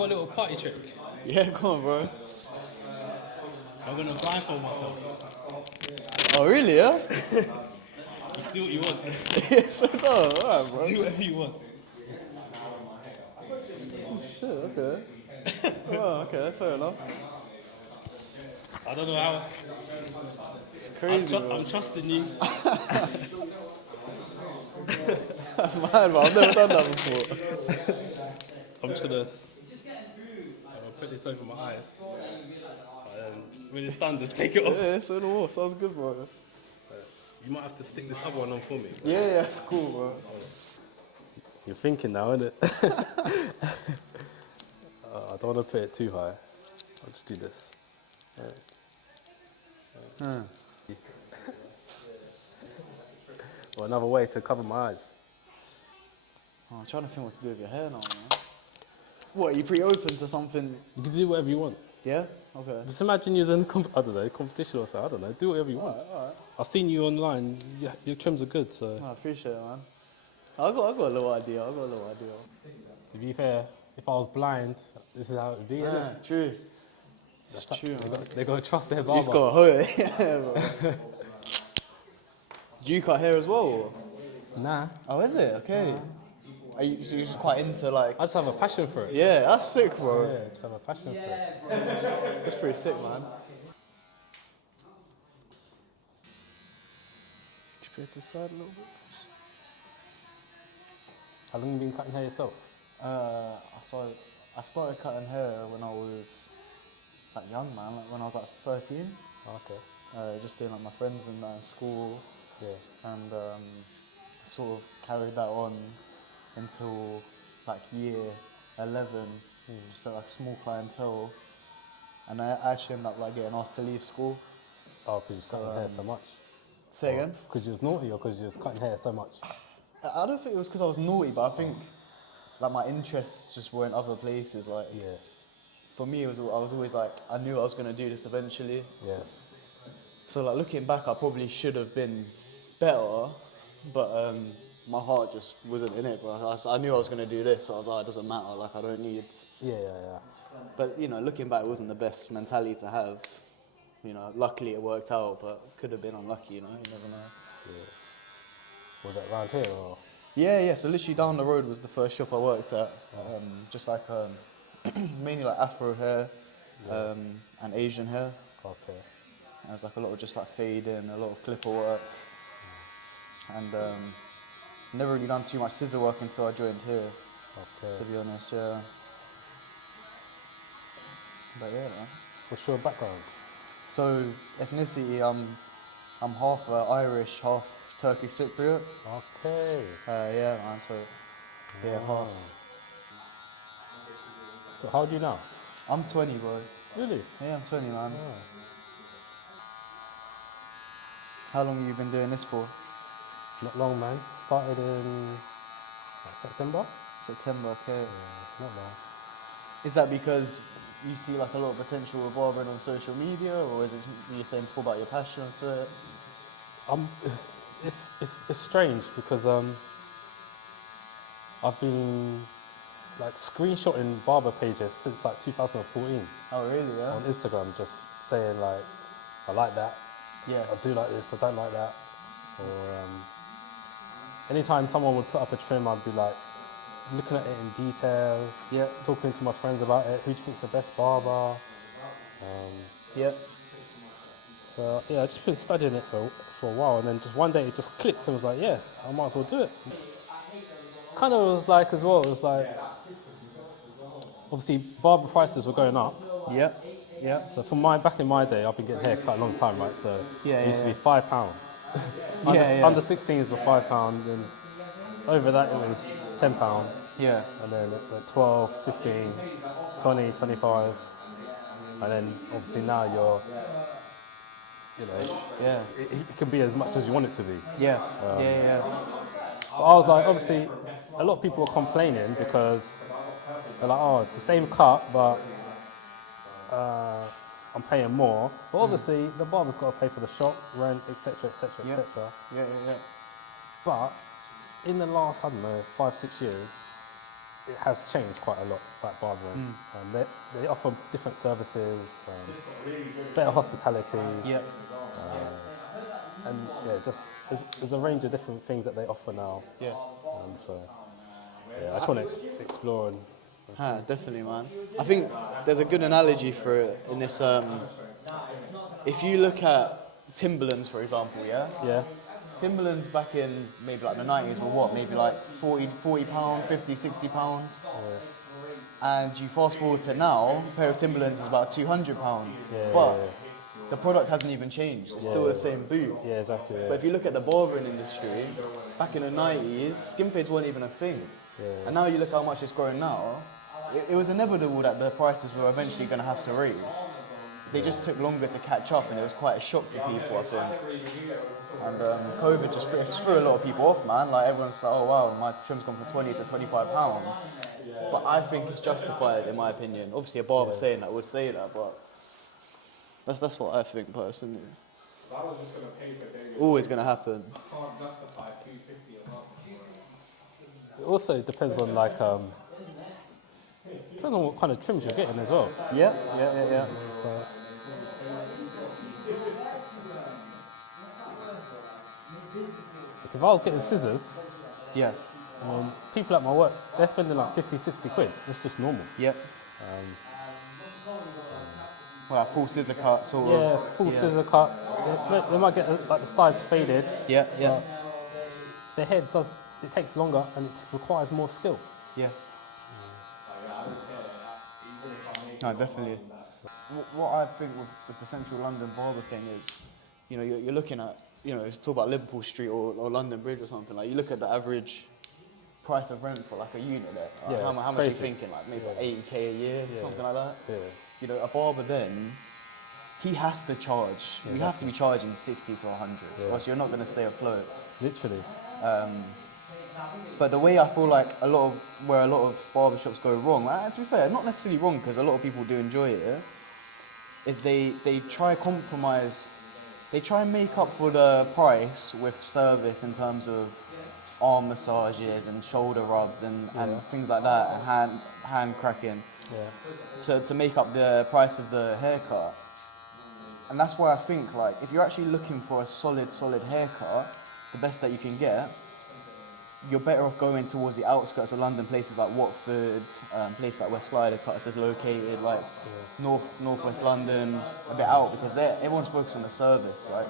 got a little party trick. Yeah, come on, bro. I'm gonna blindfold myself. Oh, really, yeah? You do what you want. Yeah, so no, alright, bro. Do whatever you want. Shit, okay. Oh, okay, fair enough. I don't know how. It's crazy, bro. I'm trusting you. That's mad, bro. I've never done that before. I'm just gonna put this over my eyes. When it's done, just take it off. Yeah, so no more. Sounds good, bro. You might have to stick this other one on for me. Yeah, it's cool, bro. You're thinking now, innit? I don't want to put it too high. I'll just do this. Or another way to cover my eyes. Oh, I'm trying to think what to do with your hair now, man. What, are you pretty open to something? You can do whatever you want. Yeah? Okay. Just imagine you're in competition or something. I don't know. Do whatever you want. Alright. I've seen you online. Your trims are good, so. I appreciate it, man. I got a little idea. To be fair, if I was blind, this is how it would be, innit? True. That's It's true, man. They got to trust their barber. You just got a hoe. Yeah, bro. Do you cut hair as well? Or? Nah. Oh, is it? Okay. So you're just quite into like... I just have a passion for it. Yeah, that's sick, bro. Yeah, just have a passion for it. That's pretty sick, man. Just put it to the side a little bit. How long have you been cutting hair yourself? I started cutting hair when I was like young, man. Like when I was like 13. Okay. Just doing like my friends and that in school. Yeah. And sort of carried that on until like year 11, just at like small clientele. And I actually ended up like getting asked to leave school. Oh, because you're cutting hair so much? Say again? Because you was naughty or because you was cutting hair so much? I don't think it was because I was naughty, but I think like my interests just were in other places. Like for me, I was always like, I knew I was going to do this eventually. Yeah. So like looking back, I probably should have been better, but my heart just wasn't in it. But I knew I was going to do this, so I was like, it doesn't matter. Like I don't need. Yeah. But you know, looking back, it wasn't the best mentality to have. You know, luckily it worked out, but could have been unlucky. You know, you never know. Yeah. Was that around here or? Yeah. So literally down the road was the first shop I worked at. Just like mainly like Afro hair and Asian hair. Okay. It was like a lot of just like fading, a lot of clipper work, and never really done too much scissor work until I joined here. Okay. To be honest, yeah. But yeah, man. What's your background? So ethnicity, I'm half Irish, half Turkish Cypriot. Okay. Yeah, man. So yeah, half. So how old are you now? I'm 20, bro. Really? Yeah, I'm 20, man. Oh. How long have you been doing this for? Not long, man. Started in September. September, okay. Yeah, not long. Is that because you see like a lot of potential with barbering on social media, or is it you saying before about your passion to it? It's strange because I've been like screenshotting barber pages since like 2014 Oh, really? Yeah. on Instagram, just saying like, I like that. Yeah. I do like this. I don't like that. Or anytime someone would put up a trim, I'd be like looking at it in detail. Yeah. Talking to my friends about it. Who do you think's the best barber? Yeah. So yeah, I just been studying it for a while, and then just one day it just clicked and was like, yeah, I might as well do it. Kind of was like as well. It was like obviously barber prices were going up. Yeah. Yeah. So back in my day, I've been getting hair cut a long time, right? So it used to be £5. Under 16s were £5, and over that it was £10. Yeah. And then 12, 15, 20, 25. And then obviously now it can be as much as you want it to be. Yeah. But I was like, obviously, a lot of people were complaining because they're like, oh, it's the same cut, but I'm paying more. But obviously, the barber's got to pay for the shop, rent, etc., etc., etc. Yeah. But in the last, I don't know, 5-6 years, it has changed quite a lot, like barbering. They offer different services, better hospitality, Yeah. and yeah, just there's a range of different things that they offer now. Yeah. So yeah, I just want to explore and Definitely, man. I think there's a good analogy for it in this. If you look at Timberlands, for example, yeah? yeah, Timberlands back in maybe like the 90s were what? Maybe like 40 pounds, 50, 60 pounds. And you fast forward to now, a pair of Timberlands is about 200 pounds. But the product hasn't even changed. It's still the same boot. yeah, exactly. Yeah. But if you look at the barbering industry, back in the 90s, skin fades weren't even a thing. And now you look how much it's growing now. It was inevitable that the prices were eventually going to have to raise. They just took longer to catch up, and it was quite a shock for people, I think. And COVID just threw a lot of people off, man. Like everyone's like, oh wow, my trim's gone from 20 to 25 pounds. But I think it's justified, in my opinion. Obviously, a barber saying that would say that, but that's what I think personally. Always going to happen. It also depends on like depends on what kind of trims you're getting as well. Yeah. So, if I was getting scissors, Yeah. people at my work, they're spending like 50, 60 quid. It's just normal. Yep. Well, full scissor cut, sort of. Yeah, full scissor cut. They might get like the sides faded. Yeah. But the head it takes longer and it requires more skill. Yeah. No, definitely. What I think with the Central London barber thing is, you know, you're looking at, you know, it's talk about Liverpool Street or London Bridge or something. Like you look at the average price of rent for like a unit there. Like, Yeah, how much are you thinking? Like maybe 80k a year, something like that. Yeah. You know, a barber then, he has to charge. You have to be charging 60 to 100, or else you're not going to stay afloat. Literally. But the way I feel like where a lot of barbershops go wrong, to be fair, not necessarily wrong because a lot of people do enjoy it, is they try compromise, they try and make up for the price with service in terms of arm massages and shoulder rubs and things like that, and hand cracking, to make up the price of the haircut. And that's why I think, like, if you're actually looking for a solid haircut, the best that you can get, you're better off going towards the outskirts of London, places like Watford, places like West Slider Cuts is located, like northwest London, a bit out, because everyone's focused on the service. Like,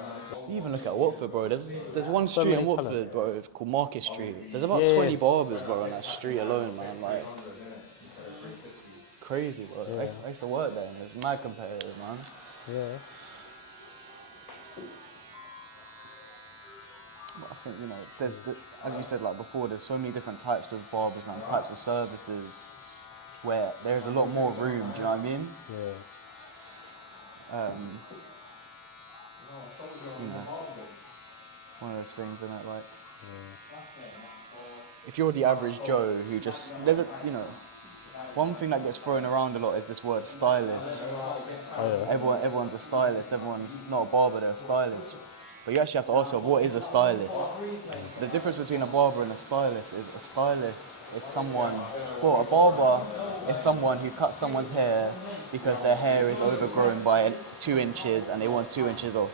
you even look at Watford, bro. There's one street in Watford, bro, called Market Street. There's about 20 barbers, bro, on that street alone, man. Like, crazy, bro. I used to work there, and it's mad competitive, man. Yeah. I think, you know, as you said, like before, there's so many different types of barbers and types of services where there's a lot more room, do you know what I mean? Yeah. You know, one of those things, isn't it? Like, if you're the average Joe who just, you know, one thing that gets thrown around a lot is this word stylist. Everyone's a stylist, everyone's not a barber, they're a stylist. But you actually have to ask yourself, what is a stylist? The difference between a barber and a stylist is someone, well, a barber is someone who cuts someone's hair because their hair is overgrown by 2 inches and they want 2 inches off.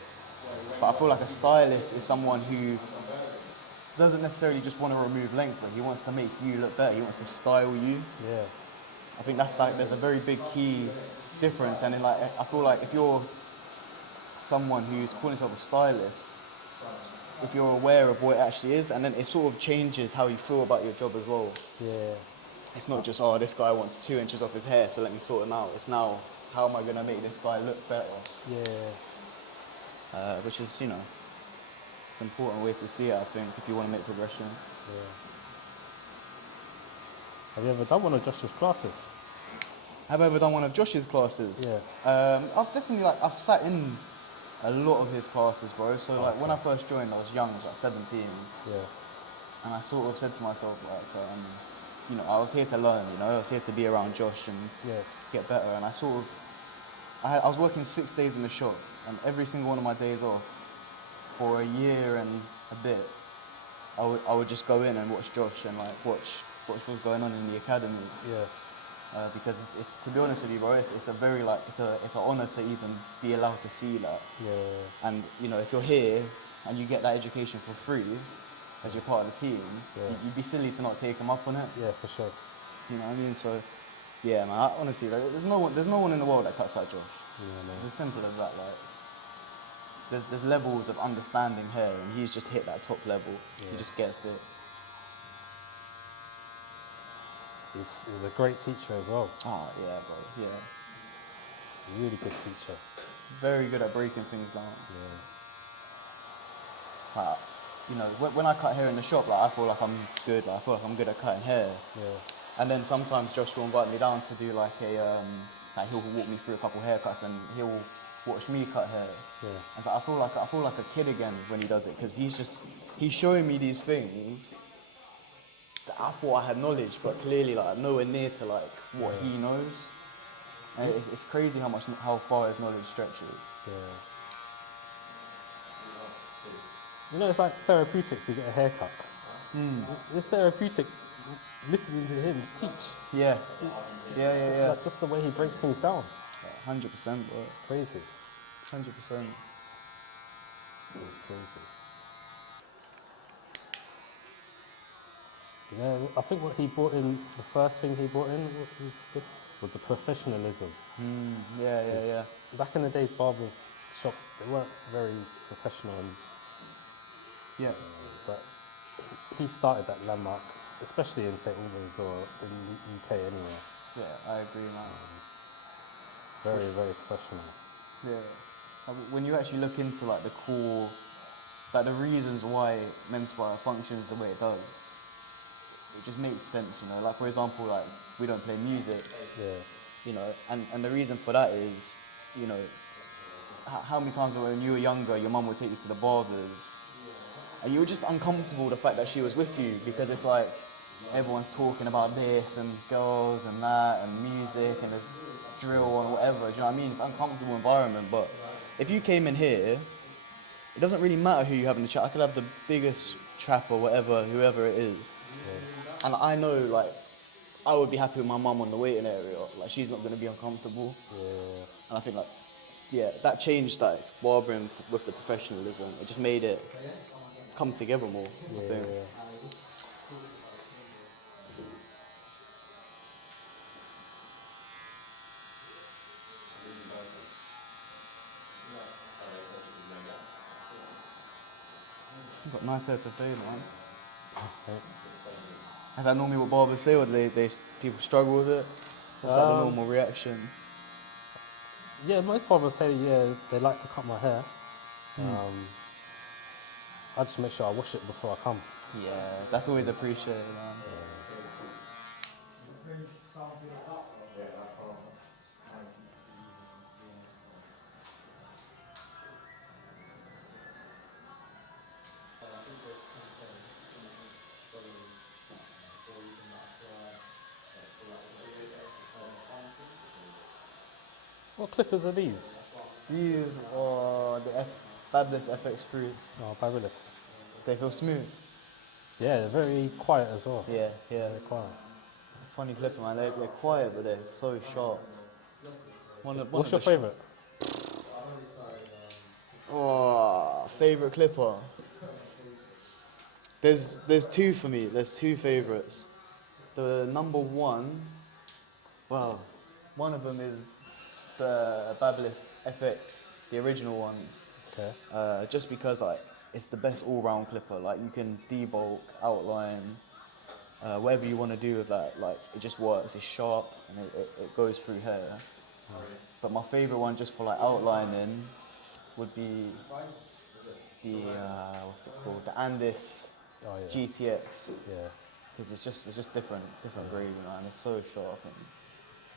But I feel like a stylist is someone who doesn't necessarily just want to remove length, but he wants to make you look better, he wants to style you. Yeah. I think that's like, there's a very big key difference, and like, I feel like if you're someone who's calling himself a stylist, if you're aware of what it actually is, and then it sort of changes how you feel about your job as well. Yeah. It's not just, oh, this guy wants 2 inches off his hair, so let me sort him out. It's now, how am I going to make this guy look better? Yeah. Which is, you know, it's an important way to see it, I think, if you want to make progression. Yeah. Have you ever done one of Josh's classes? Have I ever done one of Josh's classes? Yeah. I've definitely, like, I've sat in a lot of his classes, bro. So, like, when I first joined, I was young, I was like 17. Yeah. And I sort of said to myself, like, you know, I was here to learn, you know, I was here to be around Josh and get better. And I sort of, I was working 6 days in the shop, and every single one of my days off, for a year and a bit, I would just go in and watch Josh and, like, watch what's going on in the academy. Yeah. Because it's to be honest with you, bro, it's a very like it's an honor to even be allowed to see that. Yeah. And you know, if you're here and you get that education for free as you're part of the team, you'd be silly to not take them up on it. Yeah, for sure. You know what I mean? So, yeah, man. Honestly, like, there's no one in the world that cuts that job. Yeah, man. It's as simple as that. Like, there's levels of understanding here, and he's just hit that top level. Yeah. He just gets it. He's a great teacher as well. Oh yeah, bro. Yeah. Really good teacher. Very good at breaking things down. Yeah. Like, you know, when I cut hair in the shop, like I feel like I'm good. Like I feel like I'm good at cutting hair. Yeah. And then sometimes Josh will invite me down to do like like he'll walk me through a couple haircuts and he'll watch me cut hair. Yeah. And so I feel like a kid again when he does it, because he's showing me these things that I thought I had knowledge, but clearly like nowhere near to like what he knows. And it's crazy how far his knowledge stretches. Yeah. You know, it's like therapeutic to get a haircut. It's therapeutic listening to him teach. Yeah. Like just the way he breaks things down. 100%, bro. It's crazy. 100%. It's crazy. Yeah, I think what he brought in, the first thing he brought in was good, was the professionalism. Yeah. Back in the day, barbers shops, they weren't very professional, Yeah. but he started that landmark, especially in St Albans or in the UK anyway. Yeah, I agree, man. Very, very professional. Yeah. When you actually look into like the core, like the reasons why Menspire functions the way it does, it just makes sense, you know. Like for example, like we don't play music, Yeah. you know, and the reason for that is, you know, how many times when you were younger, your mum would take you to the barbers, and you were just uncomfortable the fact that she was with you, because it's like everyone's talking about this and girls and that and music and there's drill and whatever. Do you know what I mean? It's an uncomfortable environment, but if you came in here, it doesn't really matter who you have in the chat. I could have the biggest trap or whatever, whoever it is. And I know, like, I would be happy with my mum on the waiting area. Like, she's not going to be uncomfortable. Yeah. And I think, like, yeah, that changed, like, barbering with the professionalism. It just made it come together more, I think. You've got nice hair to fade, man. Okay. Is that normally what barbers say, or do people struggle with it? What's like the normal reaction? Yeah, most barbers say, yeah, they like to cut my hair. I just make sure I wash it before I come. Yeah, that's always appreciated, man. What clippers are these? These are the Fabulous FX Fruits. Oh, fabulous. They feel smooth. Yeah, they're very quiet as well. Yeah. Very quiet. Funny clipper, man. They're quiet, but they're so sharp. What's your favourite? Oh, favorite clipper. There's two for me. There's two favorites. The number one, well, one of them is the Fabulous FX, the original ones. Okay. Just because like it's the best all-round clipper. Like you can debulk, outline, whatever you want to do with that. Like it just works. It's sharp and it goes through hair. But my favorite one, just for like outlining, would be the what's it called? The Andis GTX. Yeah. Because it's just different grading, man. It's so sharp and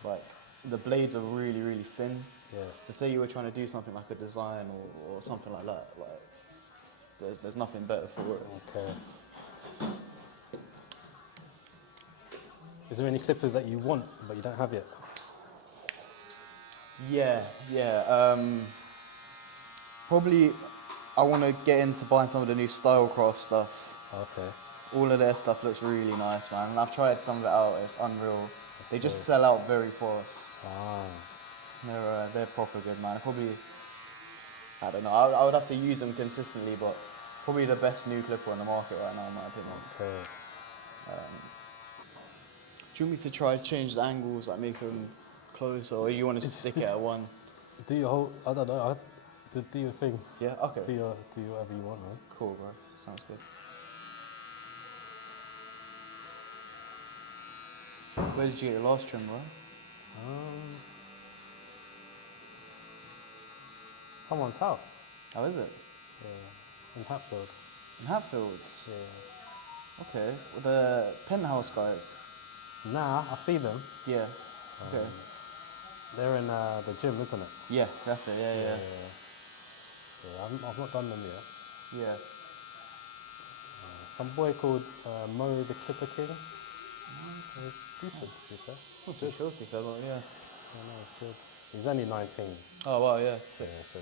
like the blades are really, really thin. Yeah. So say you were trying to do something like a design or something like that, like there's nothing better for it. Okay. Is there any clippers that you want but you don't have yet? Yeah. Probably I want to get into buying some of the new Stylecraft stuff. Okay. All of their stuff looks really nice, man. And I've tried some of it out. It's unreal. They just sell out very fast. Ah. They're proper good, man. Probably, I don't know. I would have to use them consistently, but probably the best new clipper on the market right now, in my opinion. Okay. Do you want me to try to change the angles, like make them closer, or you want to stick it at one? Do your whole, I don't know, do your thing. Yeah. Okay. Do whatever you want, man. Cool, bro. Sounds good. Where did you get your last trim, bro? Someone's house. How is it? Yeah. In Hatfield. In Hatfield. Yeah. Okay. With the penthouse guys. Nah, I see them. Yeah. Okay. They're in the gym, isn't it? Yeah, that's it. Yeah. I've not done them yet. Yeah. Some boy called Mo the Clipper King. Decent, to be fair. Not too sure, to be fair, but yeah. I know, it's good. He's only 19. Oh, wow, yeah. So it's...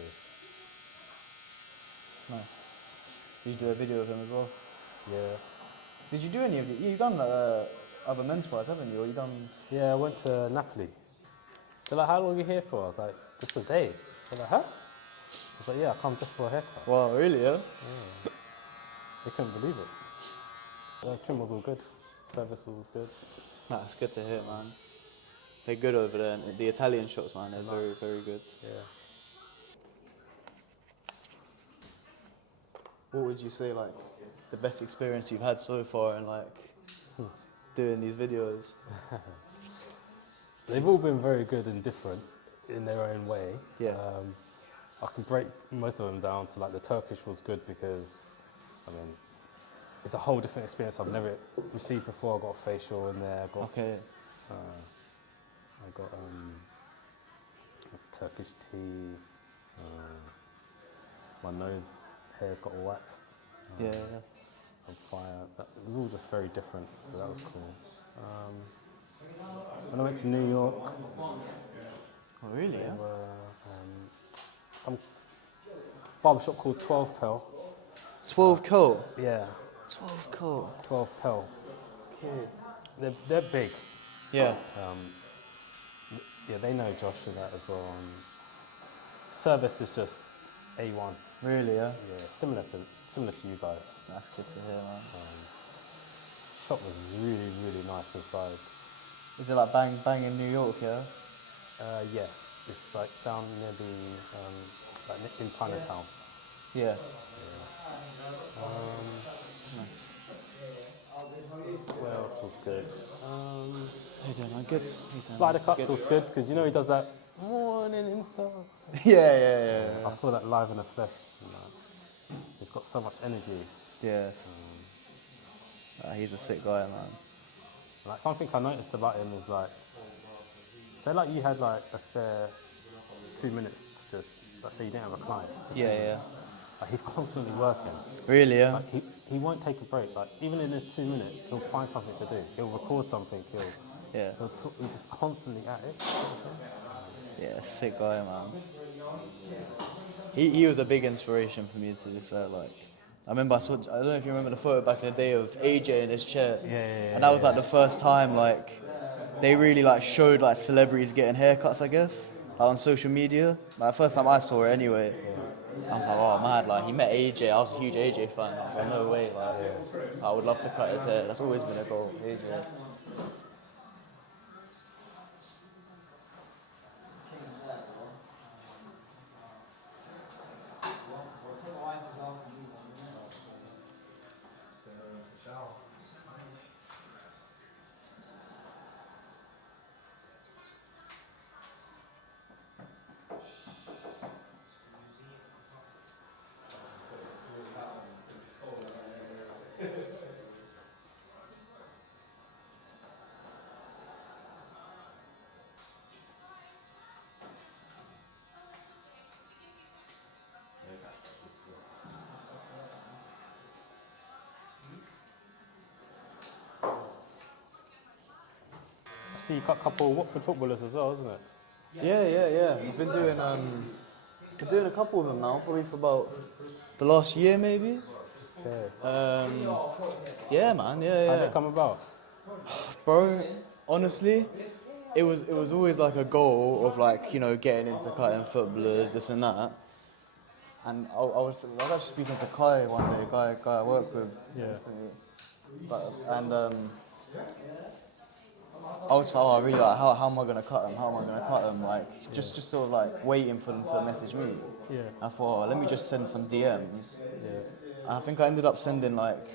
Nice. Did you do a video of him as well? Yeah. Did you do any of it? You've done other Menspires, haven't you? Or you done... Yeah, I went to Napoli. They're like, how long are you here for? I was like, just a day. They're like, huh? I was like, yeah, I come just for a haircut. Wow, really, yeah? Yeah. They couldn't believe it. The trim was all good. Service was good. Nah, it's good to hear, man. They're good over there. And the Italian shops, man, they're very, very good. Yeah. What would you say, like, the best experience you've had so far in, like, doing these videos? They've all been very good and different in their own way. Yeah. I can break most of them down to, like, the Turkish was good because, I mean, it's a whole different experience I've never received before. I got a facial in there. Okay. I got a Turkish tea. My nose hair's got waxed. Yeah. Some fire. It was all just very different, so that was cool. When I went to New York, Oh, really, there yeah? were some barbershop called 12 Pel. 12 coat? Yeah, 12 coat. 12 Pel. Okay. They're big. Yeah. Yeah, they know Josh and that as well. Service is just A1. Really, yeah? Yeah, similar to you guys. That's good to hear, man. Shop was really, really nice inside. Is it like bang in New York, yeah? Yeah, it's like down near the, like in Chinatown. Yeah. Nice. What else was good? I don't know, good. Slider cuts was good because you know he does that morning and stuff. Yeah. I saw that live in the flesh. He's got so much energy. Yeah. He's a sick guy, man. Like something I noticed about him is like, say like you had like a spare 2 minutes to just, let's say you didn't have a client. Yeah. Like he's constantly working. Really, yeah? Like he won't take a break. Like even in his 2 minutes, he'll find something to do. He'll record something. Yeah. He's just constantly at it. Yeah, sick guy, man. He was a big inspiration for me, to be fair. Like, I remember I don't know if you remember the photo back in the day of AJ in his chair. Yeah. And that was like the first time like they really like showed like celebrities getting haircuts, I guess, like, on social media. Like first time I saw it anyway. I was like, oh mad, like he met AJ. I was a huge AJ fan. I was like, no way, like I would love to cut his hair. That's always been a goal, AJ. I see you got a couple of Watford footballers as well, isn't it? Yeah. I've been doing a couple of them now, probably for about the last year maybe. Okay. Yeah, man. How did it come about? Bro, honestly, it was always like a goal of like, you know, getting into cutting footballers, this and that. And I was actually speaking to Kai one day, guy I work with Yeah. recently. And I was like, oh, I really like, how am I gonna cut them? How am I gonna cut them? Like, just sort of like waiting for them to message me. Yeah. I thought, oh, let me just send some DMs. Yeah. And I think I ended up sending like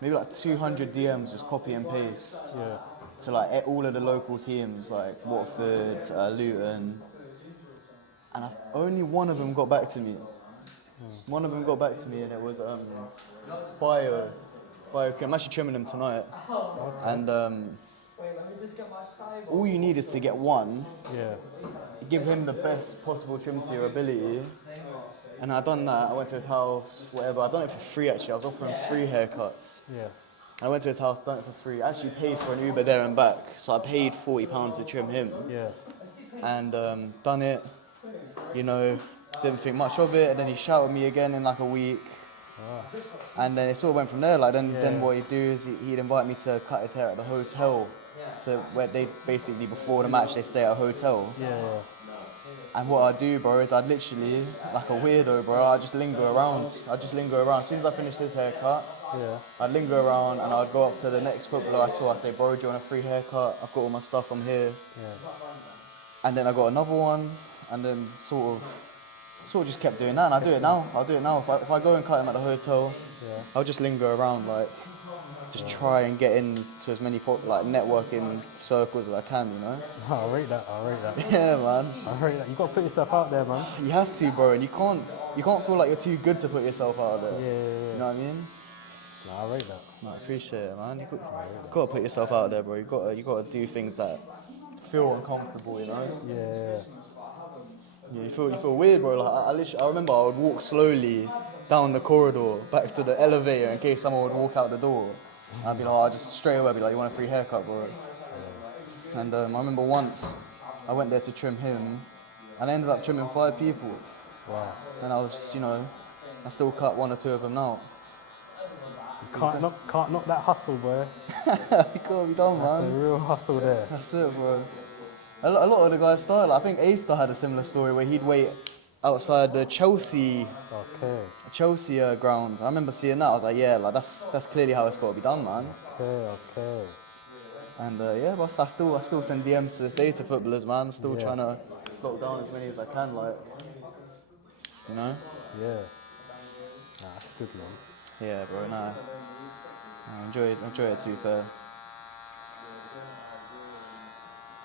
maybe like 200 DMs, just copy and paste Yeah. to like all of the local teams, like Watford, Luton, and only one of them got back to me. One of them got back to me, and it was Bio. I'm actually trimming him tonight, and all you need is to get one. Yeah. Give him the best possible trim to your ability. And I done that. I went to his house, whatever. I done it for free actually. I was offering free haircuts. Yeah. I went to his house, done it for free. I actually paid for an Uber there and back, so I paid £40 to trim him. Yeah. And done it. You know, didn't think much of it. And then he shouted me again in like a week. And then it sort of went from there. Like then what he'd do is he'd invite me to cut his hair at the hotel. So where they basically before the match they stay at a hotel. Yeah. And what I'd do, bro, is I'd literally, like a weirdo, bro, I'd just linger around. As soon as I finished his haircut, Yeah. I'd linger around and I'd go up to the next footballer I saw. I'd say, bro, do you want a free haircut? I've got all my stuff, I'm here. Yeah. And then I got another one, and then sort of just kept doing that. And I do it now. I'll do it now. If I go and cut him at the hotel, I'll just linger around, like, just try and get into as many like networking circles as I can, you know. I rate that. Yeah, man. I rate that. You got to put yourself out there, man. You have to, bro, and you can't feel like you're too good to put yourself out there. Yeah. You know what I mean? Nah, I rate that. No, I appreciate it, man. You got to put yourself out there, bro. You got to do things that feel uncomfortable, you know. Yeah. Yeah, you feel weird, bro. Like I remember I would walk slowly down the corridor back to the elevator in case someone would walk out the door. I'd be like, I just straight away be like, you want a free haircut, bro? And I remember once I went there to trim him, and I ended up trimming 5 people. Wow. And I was, you know, I still cut 1 or 2 of them now. Can't knock that hustle, boy. You gotta be done, man. That's a real hustle there. That's it, bro. A lot of the guys started. I think A-Star had a similar story where he'd wait outside the Chelsea ground. I remember seeing that. I was like, yeah, like that's clearly how it's got to be done, man. Okay. And yeah, but I still send DMs to this day to footballers, man. Still trying to go down as many as I can, like, you know. Yeah. Nah, that's good, man. Yeah, bro. Nah. Enjoy it to be fair.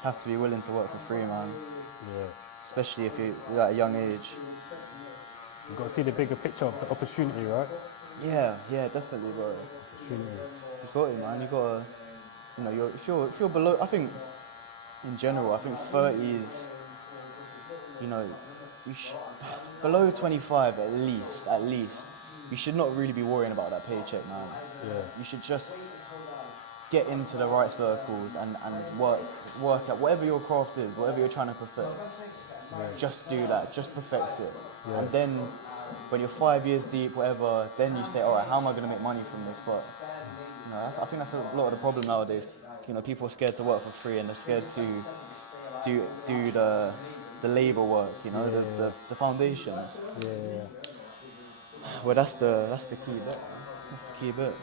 Have to be willing to work for free, man. Yeah. Especially if you're at a young age. You've got to see the bigger picture of the opportunity, right? Yeah, definitely, bro. Opportunity. You got it, man. You gotta, you know, if you're below, I think, in general, I think 30s, you know, below 25 at least, you should not really be worrying about that paycheck, man. Yeah. You should just get into the right circles and work at whatever your craft is, whatever you're trying to perfect. Yeah. Just do that, just perfect it. Yeah. And then when you're 5 years deep, whatever, then you say, all right, how am I going to make money from this? But you know, I think that's a lot of the problem nowadays. You know, people are scared to work for free and they're scared to do the labour work, you know, the foundations. Yeah. Well, that's the key bit. That's the key bit.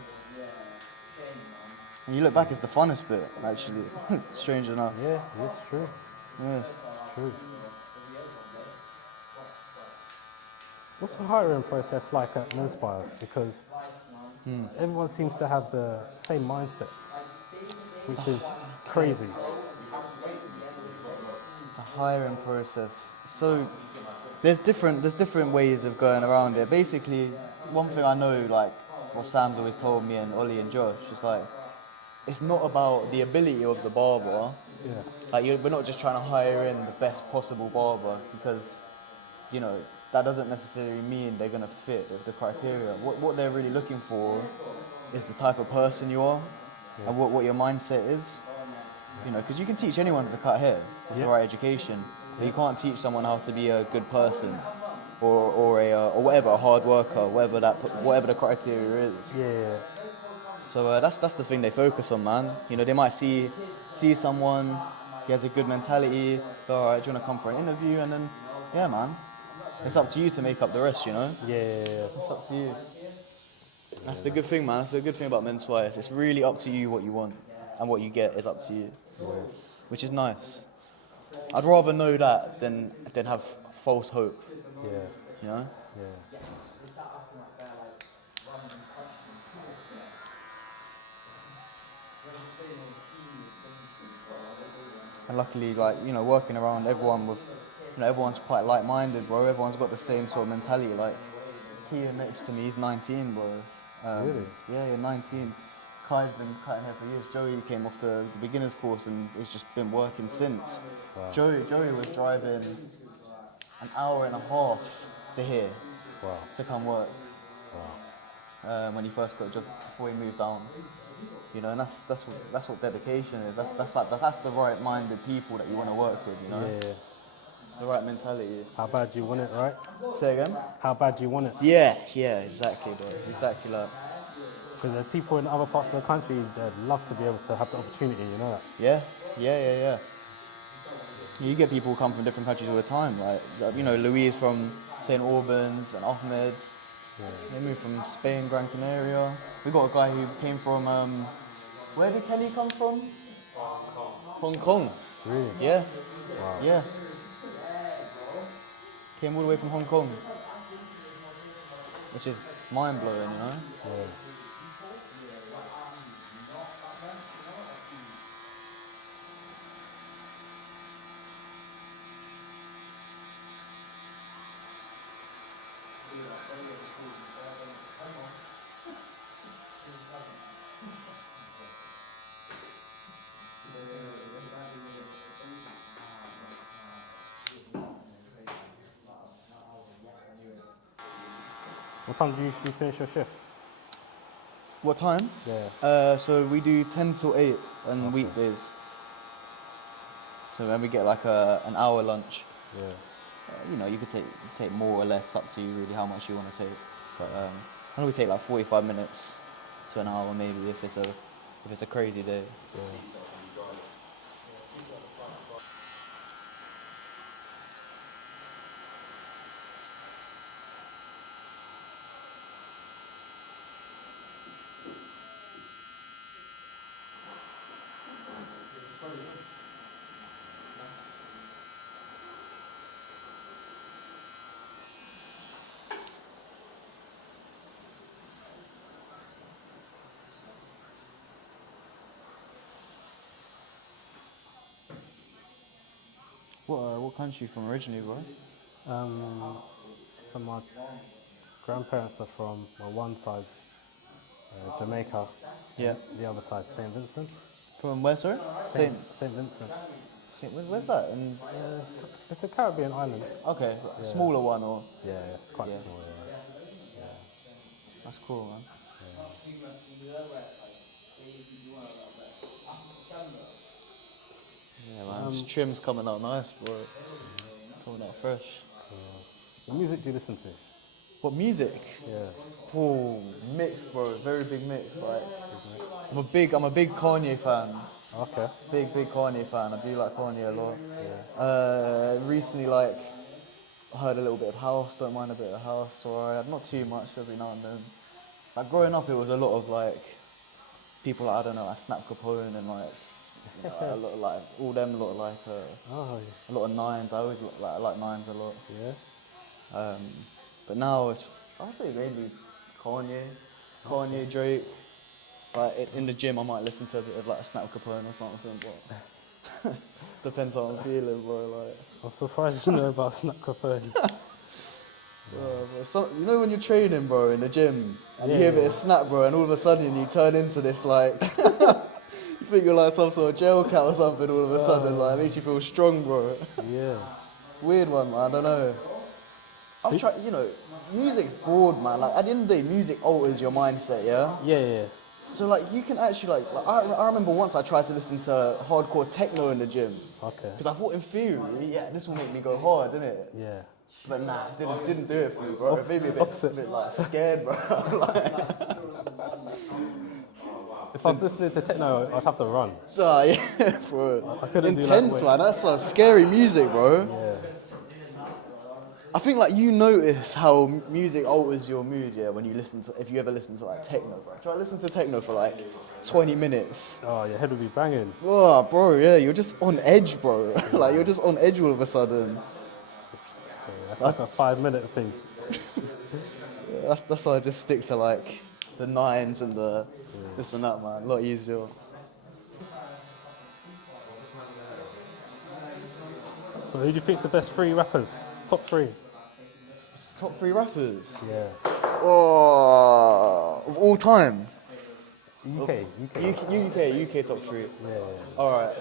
When you look back, it's the funnest bit, actually. Strange enough. Yeah, it's true. Yeah. True. What's the hiring process like at Menspire? Because everyone seems to have the same mindset, which is crazy. The hiring process. So there's different ways of going around it. Basically, one thing I know, like what Sam's always told me and Ollie and Josh, is like, it's not about the ability of the barber. Yeah. Like we're not just trying to hire in the best possible barber because, you know, that doesn't necessarily mean they're going to fit with the criteria. What they're really looking for is the type of person you are and what your mindset is. You know, because you can teach anyone to cut hair with the right education, but you can't teach someone how to be a good person. or whatever, a hard worker, whatever the criteria is. Yeah. So that's the thing they focus on, man. You know, they might see someone, he has a good mentality. All right, do you want to come for an interview? And then, yeah, man, it's up to you to make up the rest. You know, Yeah. it's up to you. That's the good thing, man. That's the good thing about Menspire. It's really up to you what you want, and what you get is up to you, which is nice. I'd rather know that than have false hope. Yeah. You know. Yeah. And luckily, like, you know, working around everyone with, you know, everyone's quite like-minded, bro. Everyone's got the same sort of mentality. Like, here next to me, he's 19, bro. Really? Yeah, you're 19. Kai's been cutting hair for years. Joey came off the beginner's course and he's just been working since. Wow. Joey was driving an hour and a half to here Wow. to come work Wow. when he first got a job before he moved down. You know, and that's what dedication is. That's the right-minded people that you want to work with. You know, Yeah. the right mentality. How bad do you want it, right? Say again. How bad do you want it? Yeah, exactly, bro. Exactly like. Because there's people in other parts of the country that love to be able to have the opportunity, you know that? Yeah. You get people who come from different countries all the time. Like you know, Louise from St. Albans and Ahmed. They moved from Spain, Gran Canaria. We got a guy who came from. Where did Kenny come from? Hong Kong. Really? Yeah. Wow. Yeah. Came all the way from Hong Kong. Which is mind blowing, you know? Yeah. What time do you usually finish your shift? What time? Yeah. So we do 10 till 8 on weekdays. So then we get like an hour lunch. Yeah. You know, you could take more or less, up to you really how much you want to take. But I know we take like 45 minutes to an hour maybe if it's a crazy day. Yeah. What country you from originally, bro? So my grandparents are from, well, one side's Jamaica, Yeah. the other side St. Vincent. From where, sorry? St. Vincent. Where's that? It's a Caribbean island. Okay, a smaller one or? Yeah, it's quite Yeah. small. Yeah. That's cool, man. Yeah, man. This trim's coming out nice, bro. Coming out fresh. What music do you listen to? What music? Yeah. Oh, mix, bro. Very big mix. Like, I'm a big Kanye fan. Okay. Big Kanye fan. I do like Kanye a lot. Recently, like, I heard a little bit of house. Don't mind a bit of house. Alright, not too much every now and then. Like growing up, it was a lot of like people like, I don't know, like Snap Capone and like you know, a lot of, like all them, a lot of like Oh, a lot of nines. I always I like nines a lot. yeah. But now I say mainly Kanye, Drake. Like in the gym, I might listen to a bit of like a Snap Capone or something, but depends how I'm feeling, bro. Like, I'm surprised you know about Snap Capone. bro, so, you know when you're training, bro, in the gym, and you Yeah, hear a bit yeah. of Snap, bro, and all of a sudden you turn into this like, you think you're like some sort of jail cat or something. All of a sudden, like, it makes you feel strong, bro. Yeah. Weird one, man. I don't know. I've tried, you know, music's broad, man. Like at the end of the day, music alters your mindset, yeah. Yeah. So like you can actually like I remember once I tried to listen to hardcore techno in the gym Okay. because I thought in theory, yeah, this will make me go hard, innit? Yeah. But nah, didn't do it for me, bro. It made me a Opposite. bit like scared, bro. Like, If I was listening to techno, I'd have to run. oh, yeah, bro. I couldn't do Intense, like man. That's like scary music, bro. yeah. I think like you notice how music alters your mood, yeah, when you listen to, if you ever listen to like techno, bro. Try to listen to techno for like 20 minutes. Oh, your head would be banging. Oh, bro, yeah, you're just on edge, bro. Like you're just on edge all of a sudden. Yeah, that's like a 5 minute thing. That's why I just stick to like the nines and the this and that, man. A lot easier. So who do you think's the best three rappers? Top three? Top 3 rappers. Yeah. Oh, of all time. UK. UK top 3. Yeah. All right.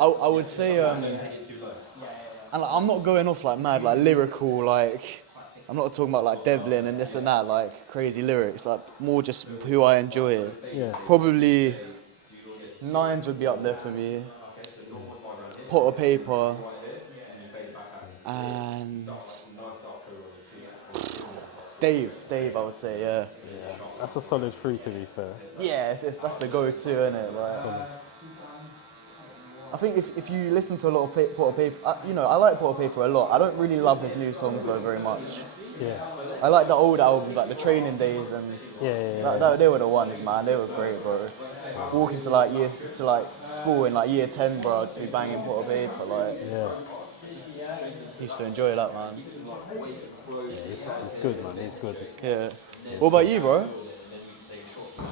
I would say, and like, I'm not going off like mad, like lyrical, like I'm not talking about like Devlin and this and that, like crazy lyrics. Like more just who I enjoy. Yeah. Probably Nines would be up there for me. Pot of Paper. And Dave, I would say, yeah. That's a solid three, to be fair. Yeah, that's the go-to, isn't it? Like, Solid. I think if you listen to a lot of Pot of Paper, I like Pot of Paper a lot. I don't really love his new songs though very much. Yeah. I like the old albums, like the Training Days, and they were the ones, man. They were great, bro. Walking to like school in like year 10, bro, I'd just be banging Pot of Paper, like. Yeah. Used to enjoy that, man. Yeah, he's good, man. He's good. Yeah. What about you, bro?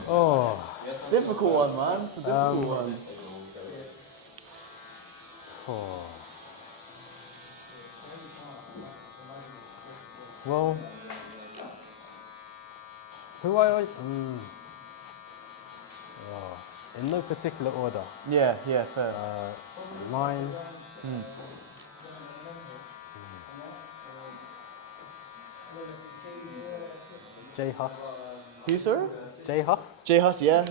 Oh. It's a difficult one, man. It's a difficult one. Oh. Well, who I in no particular order. Yeah, fair. Lines. J Hus. Who, sir? J Hus. J Hus, yeah.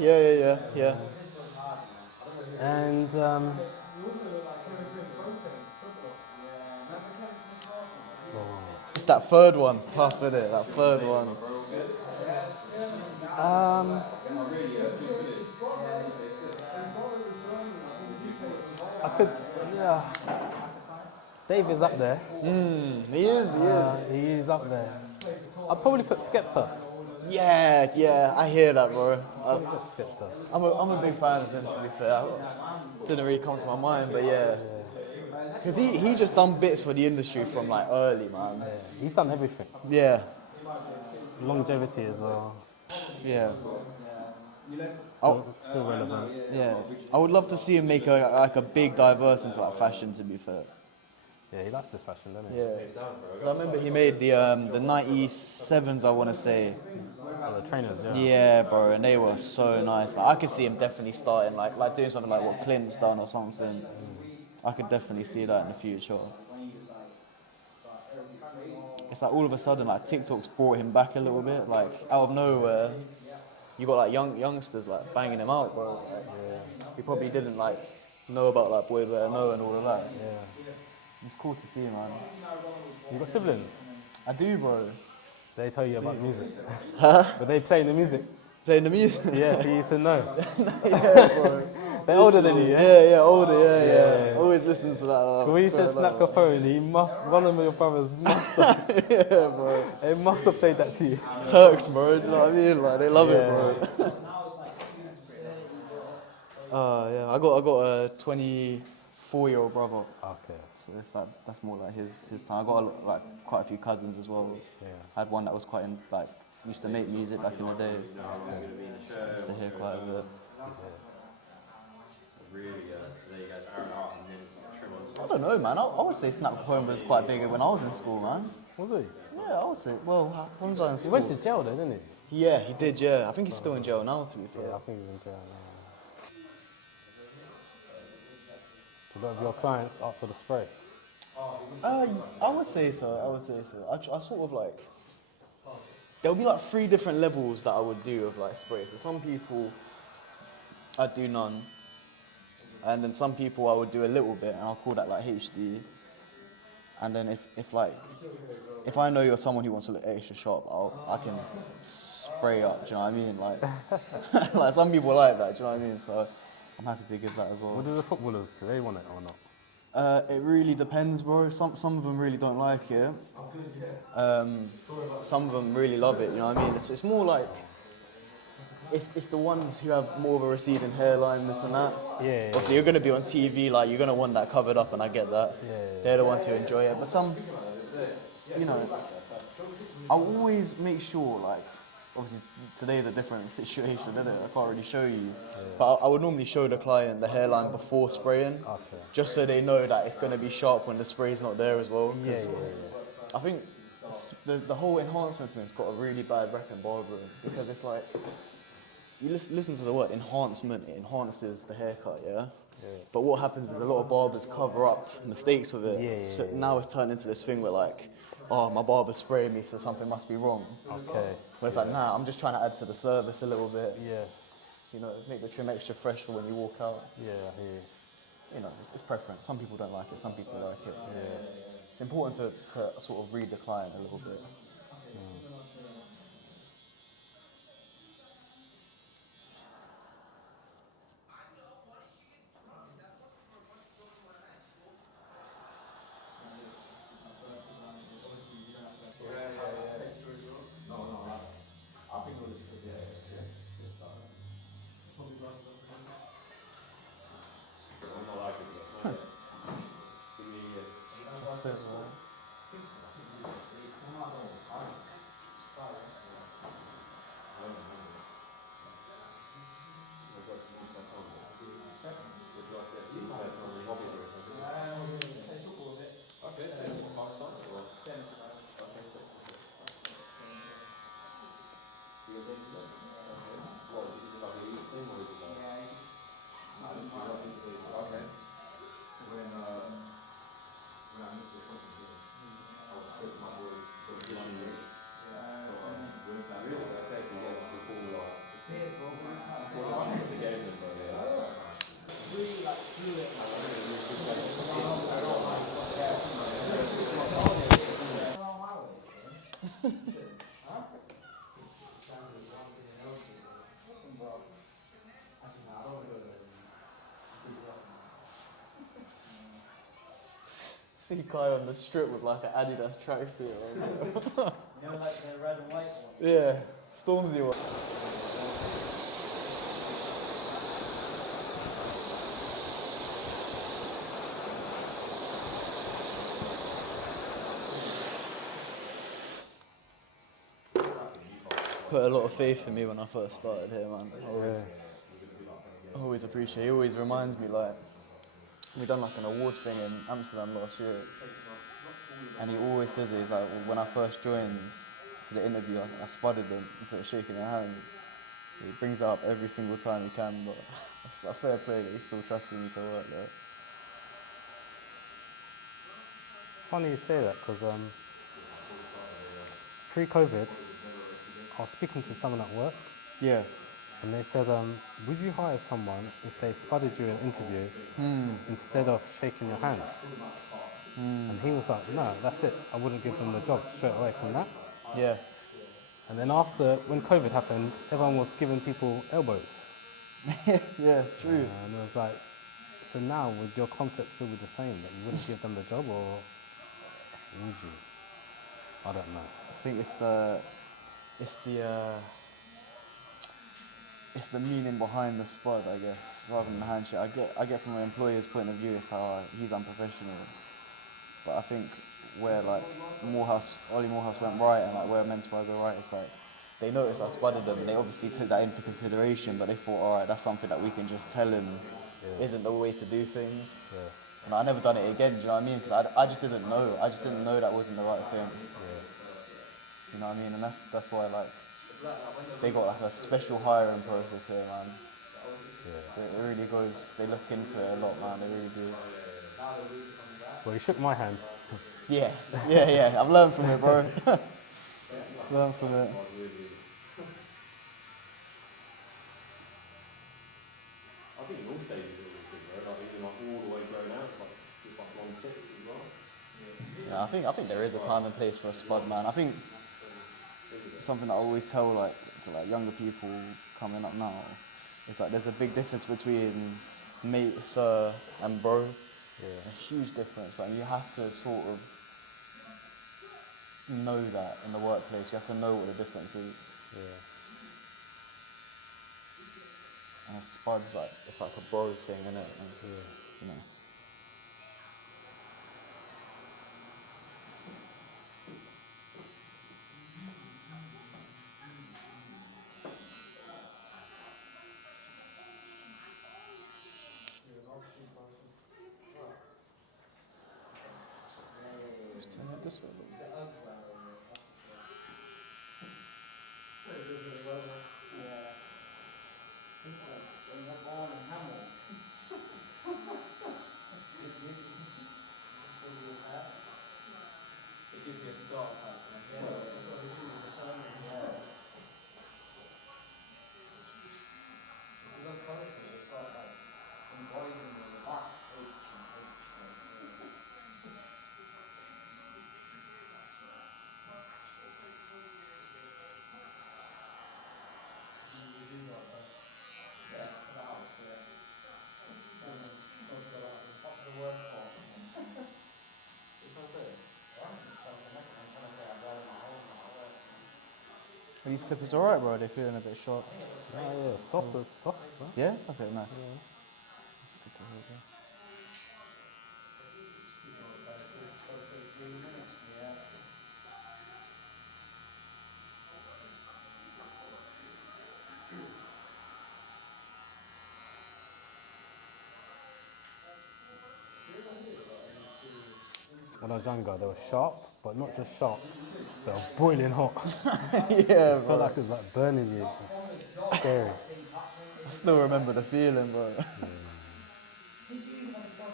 And It's that third one. It's tough, isn't it? That third one. I could, yeah. Dave is up there. He is. He is up there. I'd probably put Skepta. Yeah, I hear that, bro. Probably put Skepta. I'm a big fan of him, to be fair. Didn't really come to my mind, but yeah. Because he just done bits for the industry from like early, man. Yeah, he's done everything. Yeah. Longevity as well. Yeah. Still relevant. Yeah. I would love to see him make a big diverse into like fashion, to be fair. Yeah, he likes this fashion, doesn't he? Yeah. 'Cause I remember he made the 97s, I want to say. Oh, the trainers, yeah. Yeah, bro, and they were so nice. But I could see him definitely starting like doing something like what Clint's done or something. I could definitely see that in the future. It's like all of a sudden like TikTok's brought him back a little bit. Like out of nowhere, you got like youngsters like banging him out, bro. Like, he probably didn't like know about like Boy Better Know and all of that. Yeah. It's cool to see, man. You got siblings? I do, bro. They tell you about music. Huh? But they playing the music. Playing the music? Yeah, for you to know. Yeah, bro. They're older than you, yeah? Yeah, older, yeah. Always listening to that. When you said snap your phone, one of your brothers must have, Yeah, bro. they must have played that to you. Turks, bro, do you know what I mean? Like, they love it, bro. Yeah, I got a 24-year-old brother. Okay. So that's more like his time. I got like quite a few cousins as well. Yeah. I had one that was quite into like used to make music back in the day. So I used to hear quite a bit. I don't know, man. I would say Snap Poem was quite big when I was in school, man. Was he? Yeah, I would say. Well, when was I in He school? went to jail though, didn't he? Yeah, he did. Yeah, I think he's still in jail now. To be fair. Yeah, I think he's in jail now. Do a lot of your clients ask for the spray? I would say so. I sort of like. There'll be like 3 different levels that I would do of like spray. So some people, I'd do none. And then some people I would do a little bit, and I'll call that like HD. And then if I know you're someone who wants to look extra sharp, I can spray up. Do you know what I mean? Like, like some people like that. Do you know what I mean? So I'm happy to give that as well. What do the footballers, do they want it or not? It really depends, bro. Some of them really don't like it. Some of them really love it. You know what I mean? It's more like it's the ones who have more of a receding hairline, this and that. Yeah. Obviously, you're going to be on TV, like you're going to want that covered up, and I get that. Yeah. They're the ones who enjoy it. But some, you know, I always make sure, like, obviously today's a different situation, isn't it? I can't really show you. But I would normally show the client the hairline before spraying, just so they know that it's going to be sharp when the spray's not there as well. Yeah. 'Cause I think the whole enhancement thing's got a really bad rep in barbering, because it's like, you listen to the word enhancement, it enhances the haircut, yeah? But what happens is a lot of barbers cover up mistakes with it. So now it's turned into this thing where like, oh, my barber's spraying me, so something must be wrong. Okay. But it's like, nah, I'm just trying to add to the service a little bit. Yeah. You know, make the trim extra fresh for when you walk out. Yeah, I hear you. You know, it's preference. Some people don't like it, some people like it. Yeah. It's important to sort of read the client a little bit. That's it, man. See Kai on the strip with like an Adidas tracksuit on. You know, like the red and white one? Yeah, Stormzy one. Put a lot of faith in me when I first started here, man. I always appreciate it. He always reminds me, like, we done like an awards thing in Amsterdam last year, and he always says it, he's like, when I first joined to the interview, I spudded them instead of shaking their hands. He brings it up every single time he can, but it's a fair play that he's still trusting me to work there. It's funny you say that because pre-COVID, I was speaking to someone at work Yeah. and they said, would you hire someone if they spudded you in an interview instead of shaking your hand? And he was like, no, that's it. I wouldn't give them the job straight away from that. Yeah. And then after, when COVID happened, everyone was giving people elbows. Yeah, true. And it was like, so now would your concept still be the same, that you wouldn't give them the job, or would you? I don't know. I think it's the meaning behind the spud, I guess, rather than the handshake. I get from an employer's point of view, it's how he's unprofessional. But I think where like Ollie Morehouse went right, and like where Menspire go right, it's like they noticed I spudded them, and they obviously took that into consideration. But they thought, all right, that's something that we can just tell him isn't the way to do things. Yeah. And I never done it again. Do you know what I mean? Because I just didn't know. I just didn't know that wasn't the right thing. You know what I mean? And that's why like they got like a special hiring process here, man. It really goes. They look into it a lot, man. They really do. Well, he shook my hand. Yeah. I've learned from it, bro. Learned from it. I think in all stages it was good, right? Like even like all the way grown out, it's like long tips as well. Yeah, I think there is a time and place for a spud, man. I think something that I always tell like younger people coming up now is like there's a big difference between mate, sir, and bro. Yeah. A huge difference, but you have to sort of know that in the workplace. You have to know what the difference is. Yeah. And a spud's like it's like a bro thing, isn't it? And, Yeah. you know. Just turn it this way. When you're born in Hamel, it gives you a start pack. Yeah, that's what they do with the surname. Yeah. If you look closely, it's got like embroidered on the back, H and H. You do got that. Yeah, for the house, yeah. Up to the workforce. What you trying to say? I'm trying to say I'm wearing my home now. Are these clippers alright, bro? They're feeling a bit short. Oh, yeah. Soft as soft, man. Yeah? Okay, nice. Yeah. That's good to hear, bro. So 3 minutes, yeah. When I was younger, they were sharp, but not just sharp. They were boiling hot. Yeah, It felt bro. like it was like burning you. It's scary. I still remember the feeling, bro.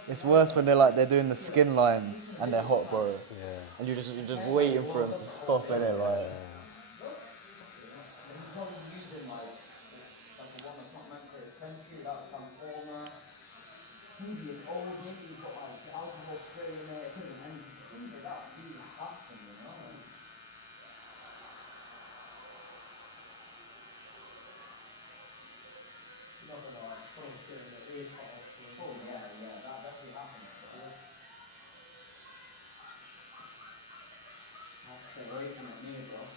It's worse when they're doing the skin line and they're hot, bro. Yeah. And you're just waiting for them to stop, innit? Like, He's probably using like a one that's not meant for his country, without a transformer. Previous old mate, you put like alcohol spray in there, it could have been anything. Things like that do happen, you know. You're not gonna like throw shit in the ear cut off. Oh yeah, that definitely happens. I have to stay away from it near, bro.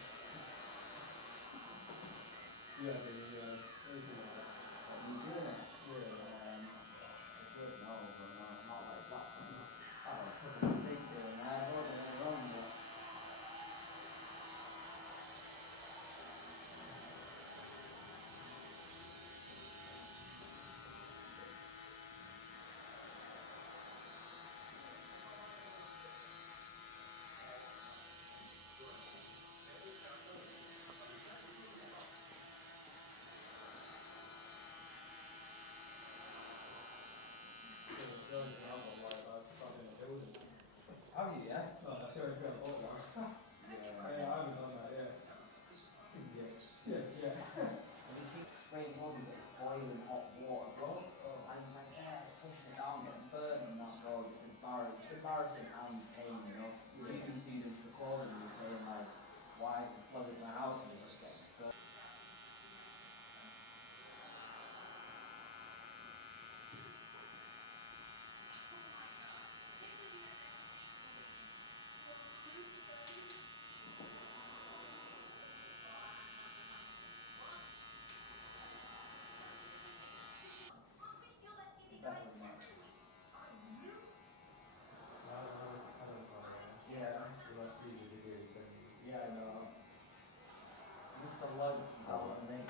Yeah, anything like that. What, me doing it? Yeah. I should know, but no, not like that. I had a couple of mistakes here and there, bro, don't get me wrong, but... Have you, yeah? Oh, that's the only thing I've got now. Yeah, I haven't done that, yeah. Yeah. Have you seen spraying body but it's boiling hot water, bro? Oh. And it's like, yeah, pushing it down, getting burned and that, bro. It's embarrassing and pain, you know? Yeah. Uni students recording me saying, like, why the flooded my house and just getting burned. Definitely not. Yeah. Yeah, I know. Mr. Lowe, 2008.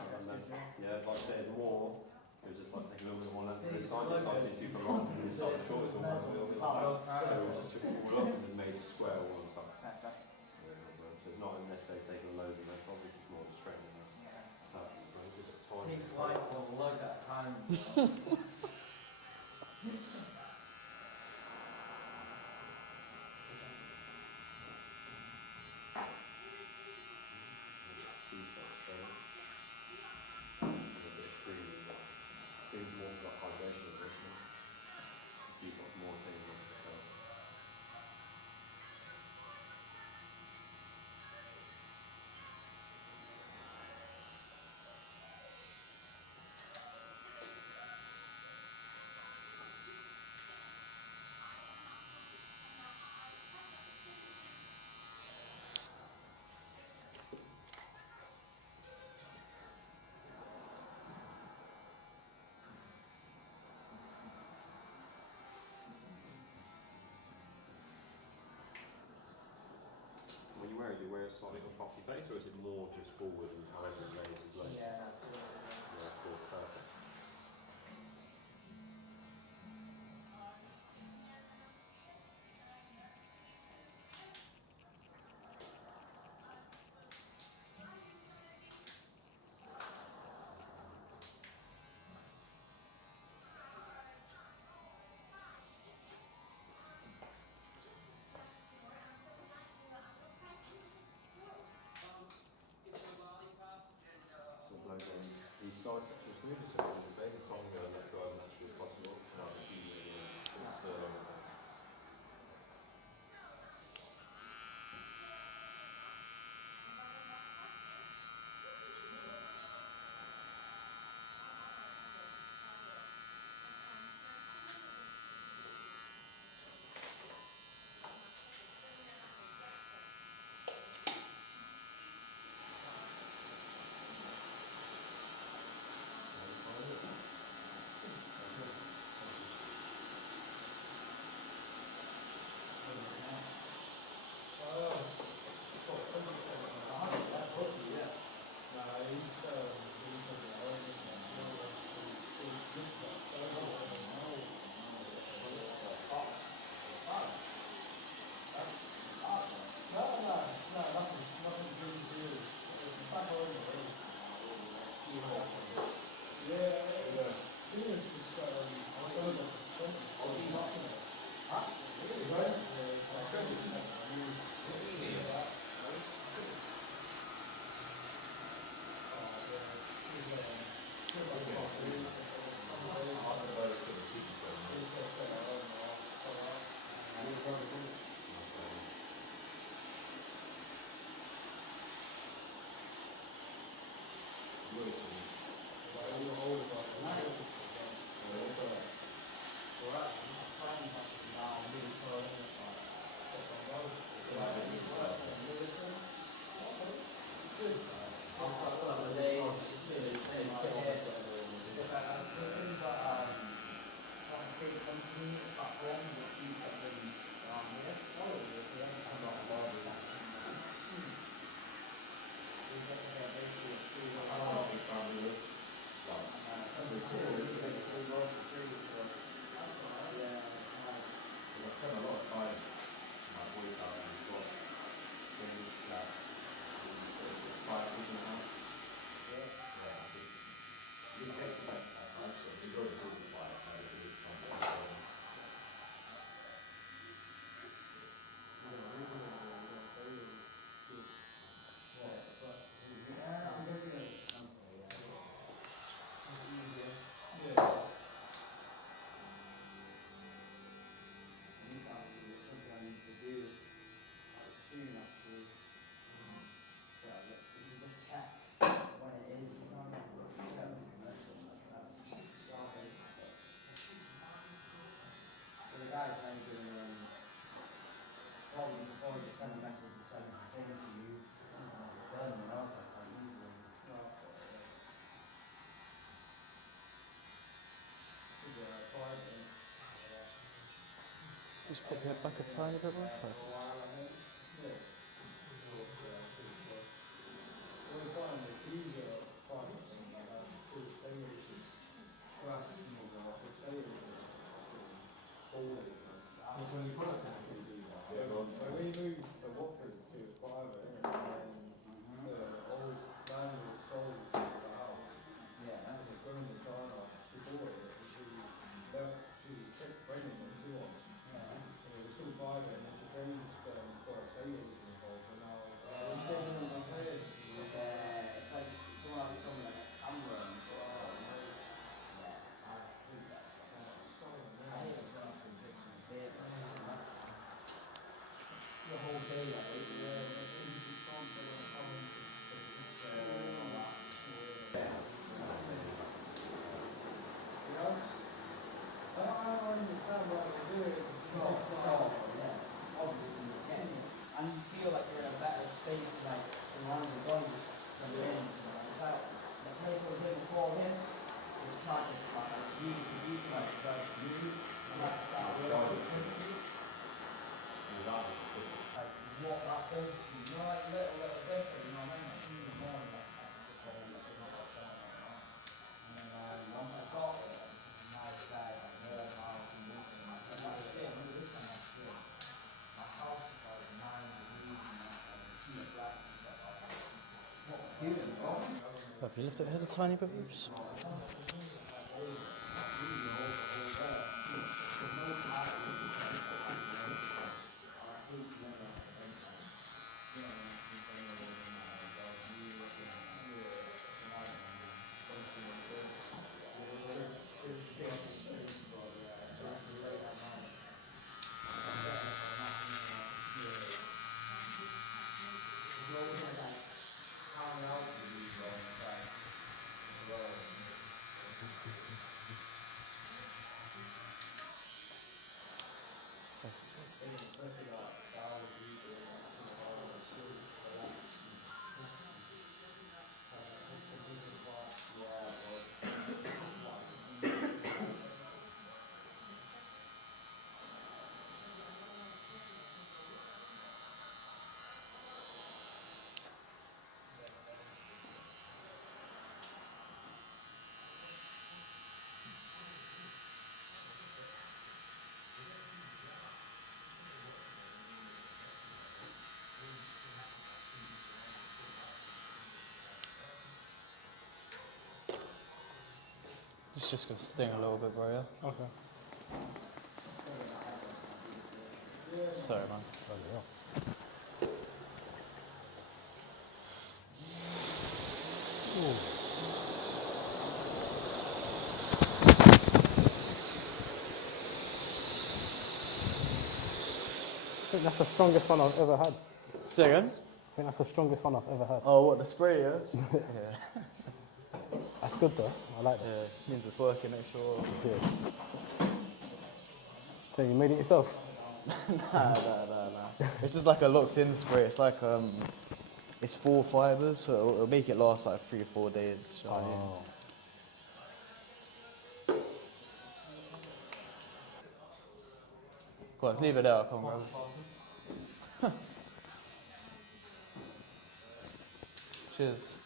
Yeah, if I said more, it was just like taking a little bit more length. This side is slightly too long, and this side is short, it's almost a little bit like that. So we just took it all up and just made it square all on top. So it's not necessarily taking a load of it, probably just more just straightening it. It takes life a lug at a time. area slightly up off your face, or is it more just forward and however it raises legs? Yeah. Yeah, cool, perfect. These side sections, can you just have a big tongue and let drive naturally as possible? Like if you put the sternum on that. Just put your head back a tiny bit more. Perfect. When we moved to Watford, it was private, and then the old landlord sold the house. Yeah. And the woman in China, she bought it, and she was pregnant when she was. And it was still private, and then she changed got a estate agent involved, and now it's all on my head. It's like someone else coming like a camera and I hate that stuff. I hate it when it's been big. The whole day, I hate it. I don't understand why they do it. Obviously, yeah. And Have you lift it a tiny bit, Bruce? It's just gonna sting a little bit, bro, yeah? Okay. Sorry, man. Bloody hell. I think that's the strongest one I've ever had. Say again? I think that's the strongest one I've ever had. Oh, what, the spray, yeah? Yeah. That's good though. I like that. Yeah, means it's working, make sure. Yeah. So you made it yourself? Nah. It's just like a locked-in spray. It's like, it's 4 fibres, so it'll make it last like 3 or 4 days. You know what I mean? Cool, it's neither there, I'll come grab it. Cheers.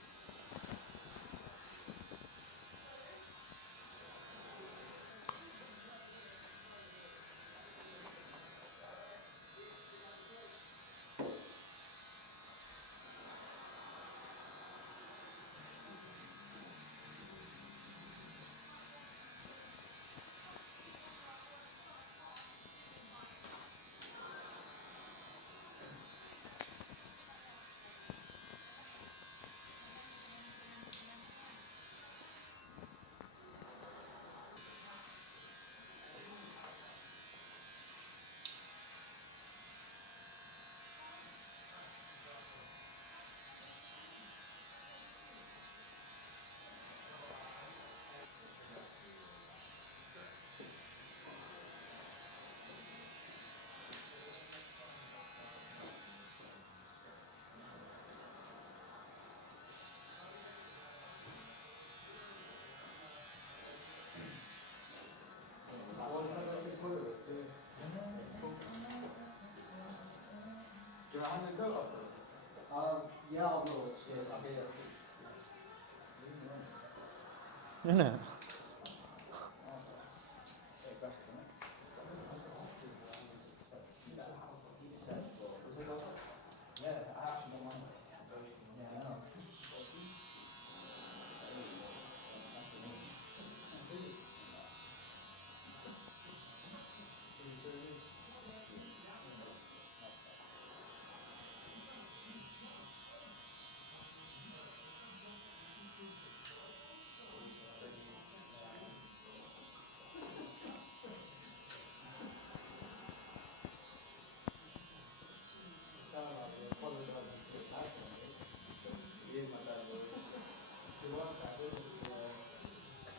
Do you want to hand the goat up? Yeah, I'll go upstairs. Okay, that's good. Isn't it?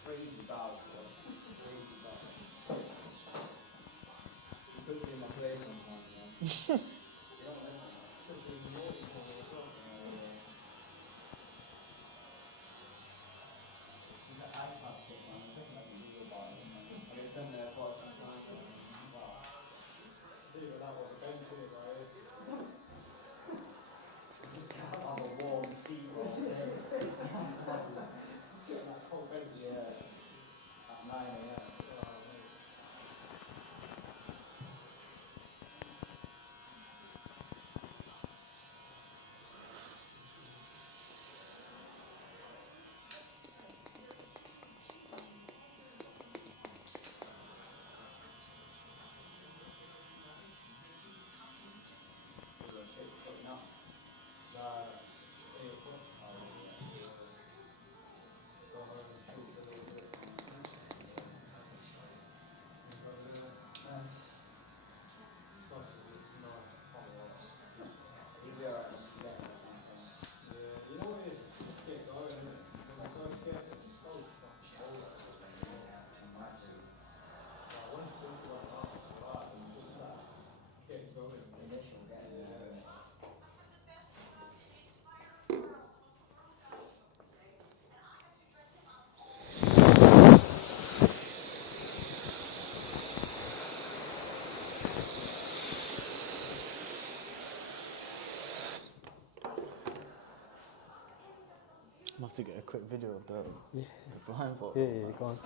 Crazy bad, bro. Crazy bad. He puts me in my place sometimes, man. Puts me naughty for me as well. He's an iPad kid, man. I think I can do about it, man. I get sent there quite sometimes, man. Wow. Dude, that was eventually, right? I'm a warm seat all day. Sitting at cold benches. Yeah. At 9 a.m. to get a quick video of the blindfold. Yeah, go on.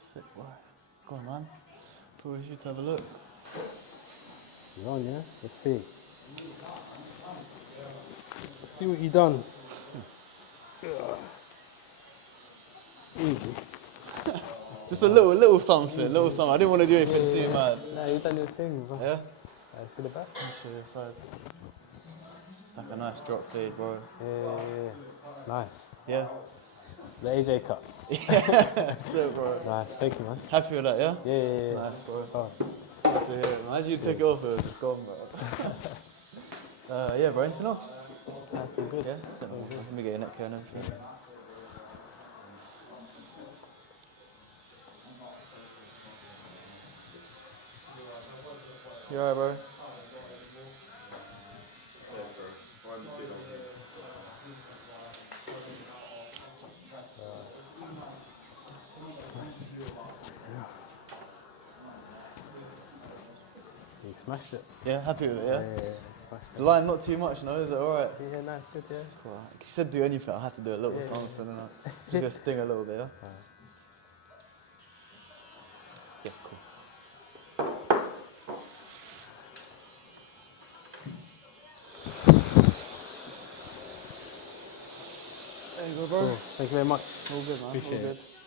Sick, boy. Go on, man. Force you to have a look. You're on, yeah? Let's see. Let's see what you done. Easy. Just a little something, I didn't want to do anything too mad. Nah, you done your thing, bro. Yeah? See the back? I'll show you the sides. It's like a nice drop fade, bro. Yeah. Nice. Yeah? The AJ cut. That's it, bro. Nice. Thank you, man. Happy with that, yeah? Yeah. Nice, bro. So, Good to hear. Imagine you take it off, it was just gone, bro. Yeah, bro, anything else? that's all good. Yeah? Let me get your neck here and everything. You alright, bro? You smashed it. Yeah, happy with it, yeah? Yeah, smashed The it. line not too much, no? Is it alright? Yeah, nice, good, yeah. Cool. He said do anything, I had to do a little something, and just gonna sting a little bit, yeah? Yeah, cool. There you go, bro. Cool. Thank you very much. All good, man. Appreciate All it. good.